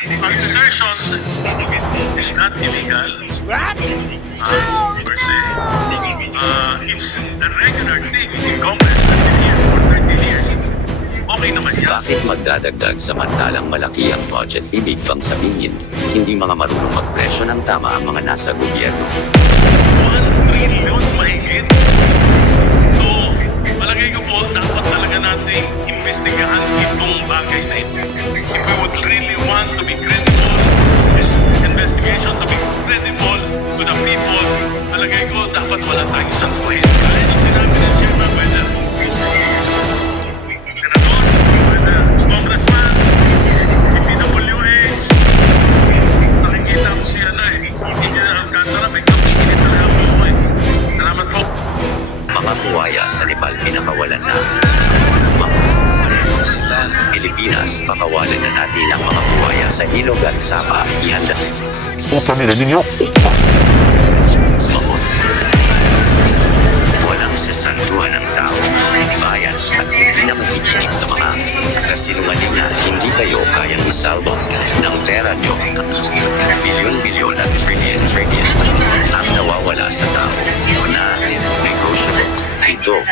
Insertion is not illegal. Per se. It's a regular thing in Congress for 30 years. Okay naman yan. Bakit magdadagdag samantalang malaki ang budget? Ibig bang sabihin, hindi mga marunong magpresyo ng tama ang mga nasa gobyerno? 1 trillion mahigit. So, palagay ko po, dapat talaga natin imbestigahan itong bagay na ito. If we would really want to be credible, this investigation to be credible to the people, palagay ko, dapat wala tayong santuhin. Kaya ang sinabi ng chairman, whether senador, whether congressman, PWH, nakikita ko si Engineer Alcantara, may kapikinit talaga po ako eh. Salamat po. Mga buhaya sa Nepal pinakawalan na. Pilipinas, pakawalan na natin ang mga buhaya sa ilog at sapa. Ihanda. Pamilya ninyo. Mamon. Walang sasantuhan ng tao, bayan, at hindi na makikinig sa mga kasinungalingan. Hindi kayo kayang isalba ng pera nyo. Bilyon-bilyon at trillion ang nawawala sa tao na negosyable. Ito